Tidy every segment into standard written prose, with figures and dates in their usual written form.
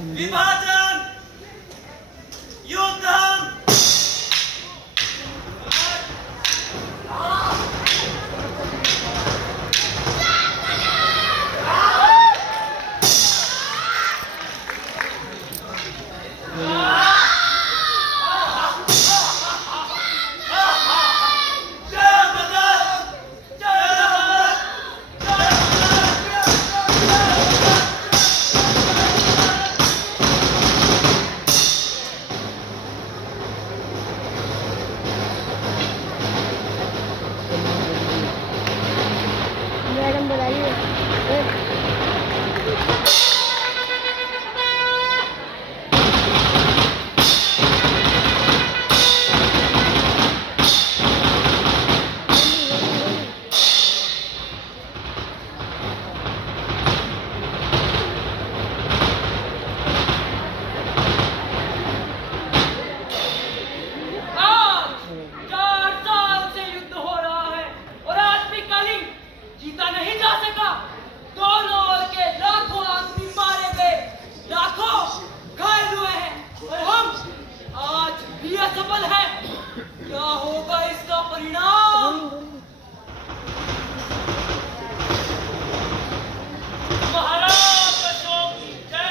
विभाजन, युद्ध। मैडम बुलाइए। सफल है। क्या होगा इसका परिणाम? महाराज अशोक की जय।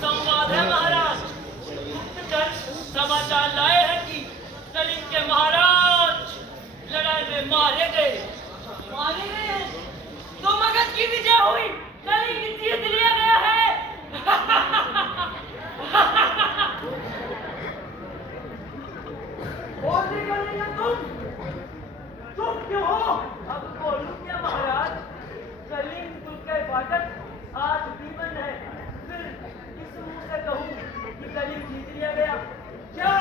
संवाद है महाराज, गुप्तचर समाचार लाए हैं कि कलिंग के महाराज लड़ाई में मारे गए। मारे गए हैं तो मगध की विजय हुई, कलिंग जीत लिया गया है। तुम क्यों हो? अब बोलूं क्या महाराज? कलिंग कुल के फाटक आज भी बंद है। फिर किस मुंह से कहूं कि कलिंग जीत लिया गया? क्या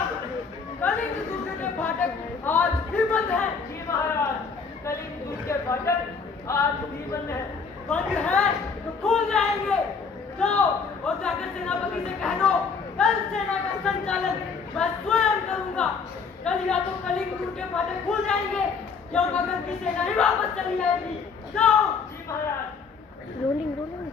कलिंग दुर्ग के फाटक आज भी बंद है? जी महाराज, कलिंग दुर्ग के फाटक आज भी बंद है। बंद है तो खुल जाएंगे। जाओ और जाकर सेनापति से कह दो, कल सेना का संचालन मैं स्वयं करूंगा। कल या तो कलिंग दुर्ग के फाटक खुल जाएंगे या मगध की सेना ही वापस चली जाएगी। जाओ। जी महाराज। Rolling rolling.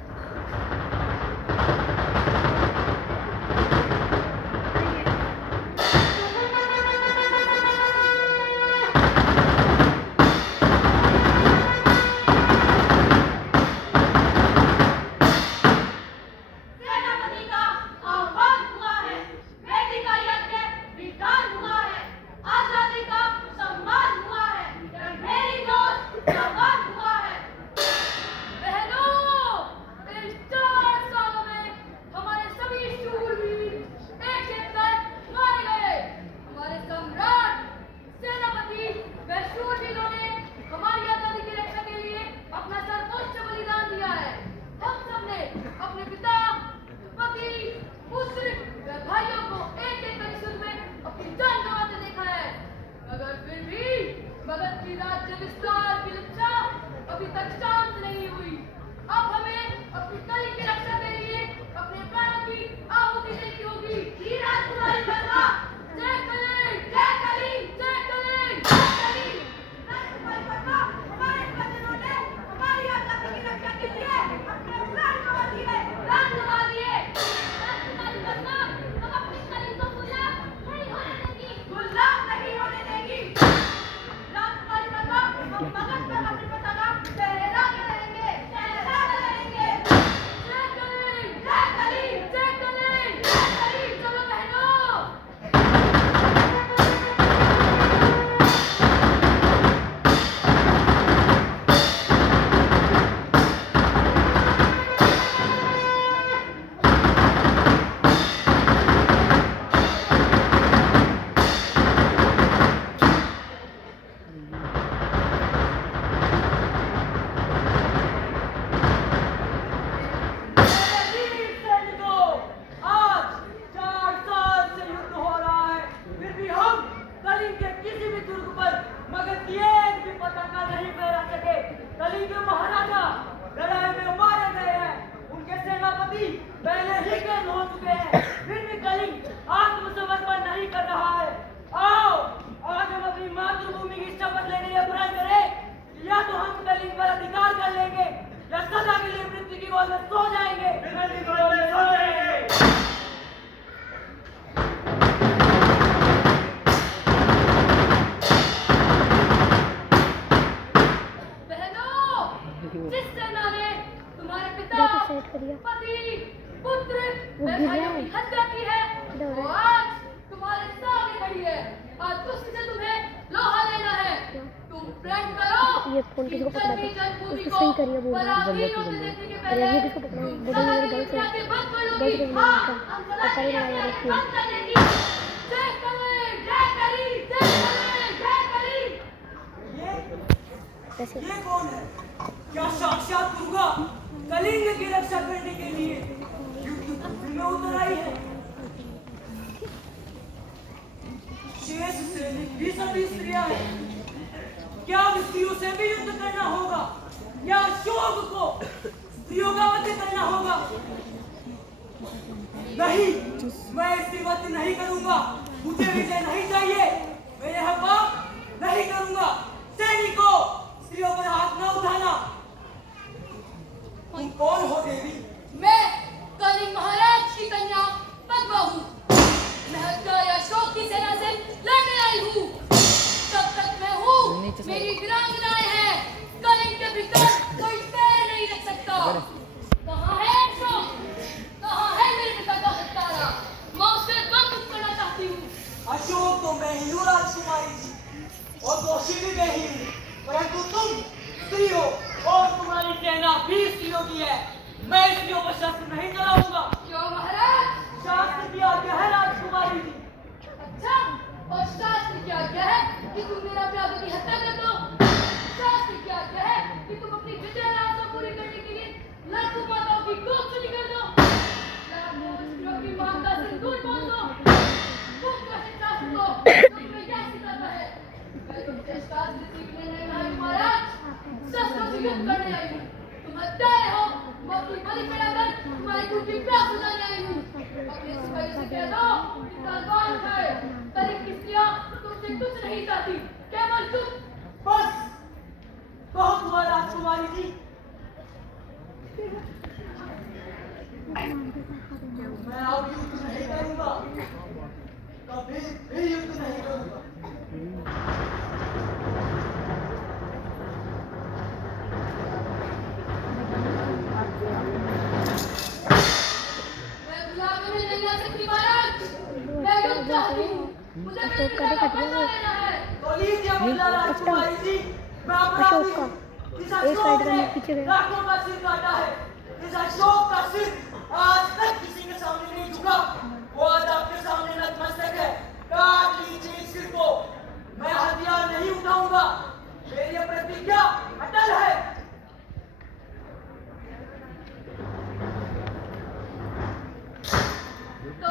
पहले ही कैद हो चुके हैं, फिर भी कलिंग आत्मसमर्पण नहीं कर रहा है। आओ आज हम अपनी मातृभूमि की शपथ लेने या बुराई करें, या तो हम कलिंग पर अधिकार कर लेंगे या सदा के लिए मृत्यु की गोद में सो जाएंगे। ये फोन किसी को पकड़ा था उसको सही करिए बोल रहा है। अरे ये किसको पकड़ा है बोलो मेरे गर्ल से पता ही लगा यार फोन कैसे ये कौन है? क्या साक्षात दुर्गा कलिंग की रक्षा करने के लिए युद्ध में उतर आई है? शेष सैनिक भी सभी स्त्रियां हैं। क्या स्त्रियों से भी युद्ध करना होगा? क्या अशोक को स्त्रियों का वध करना होगा? नहीं, मैं इसकी वध नहीं करूंगा। मुझे विजय नहीं चाहिए। मैं यह पाप नहीं करूंगा। सैनिकों, स्त्रियों पर हाथ न उठाना। तुम कौन हो देवी? मैं कलिंग महाराज की कन्या पद्मा हूँ। मैं हत्यारा अशोक की सेना से लड़ने आई हूँ। तब तक मैं हूँ, मेरी वीरांगनाएं हैं। कलिंग के भीतर कोई पैर नहीं रख सकता। कहाँ है अशोक? कहाँ है मेरे पिता का हत्यारा? मैं उसे बंद करना चाहती हूँ। अशोक तो मैं ही हूँ राजकुमारी जी, और दोषी भी मैं ही हूँ। परंतु तुम स्त्री हो और तुम्हारी सेना भी स्त्रियों की है। मैं स्त्रियों पर शस्त्र नहीं चलाऊंगा। क्यों महाराज? शास्त्र की आज्ञा है राजकुमारी जी। अच्छा, और शास्त्र की आज्ञा है कि तुम मेरा प्यादों की हत्या कर दो। शास्त्र की आज्ञा है कि तुम अपनी विजय लालसा पूरी करने के लिए लाखों माताओं की गोद चुरी कर दो। लाखों स्त्रियों की मांग का सिंदूर बोल दो। तुम कैसे शास्त्र को तुम्हें क्या सिखाता है? मैं तुमसे शास्त्र सीखने नहीं आई महाराज, शस्त्रों से युद्ध करने आई हूँ। तुम हत्यारे हो, मैं अपनी बलि चढ़ाकर तुम्हारी खून की प्यास बुझाने आई हूँ। अपने सिपाहियों से कह दो कि तलवार उठाए। कलिंग की स्त्रियां तुमसे कुछ नहीं चाहती, केवल तुम। बस बहुत हुआ राजकुमारी जी। मैं अब युद्ध नहीं करूंगा, कभी भी युद्ध नहीं करूंगा। मैं गुलामी में नहीं आ सकती महाराज। मैं युद्ध चाहती हूँ। मुझे मेरे अशोक का पिता का भी बदला कट लेना है। तो लीजिए बदला राजकुमारी जी। मैं अपराधी हूँ। इस एक अशोक साइड ने में पीछे गया। लाखों का सिर काटा है। इस अशोक का सिर आज तक किसी के सामने नहीं झुका। वो आज आपके सामने नतमस्तक है। काट लीजिए इस सिर को। मैं हथियार नहीं उठाऊंगा। मेरी यह प्रतिज्ञा अटल है। तो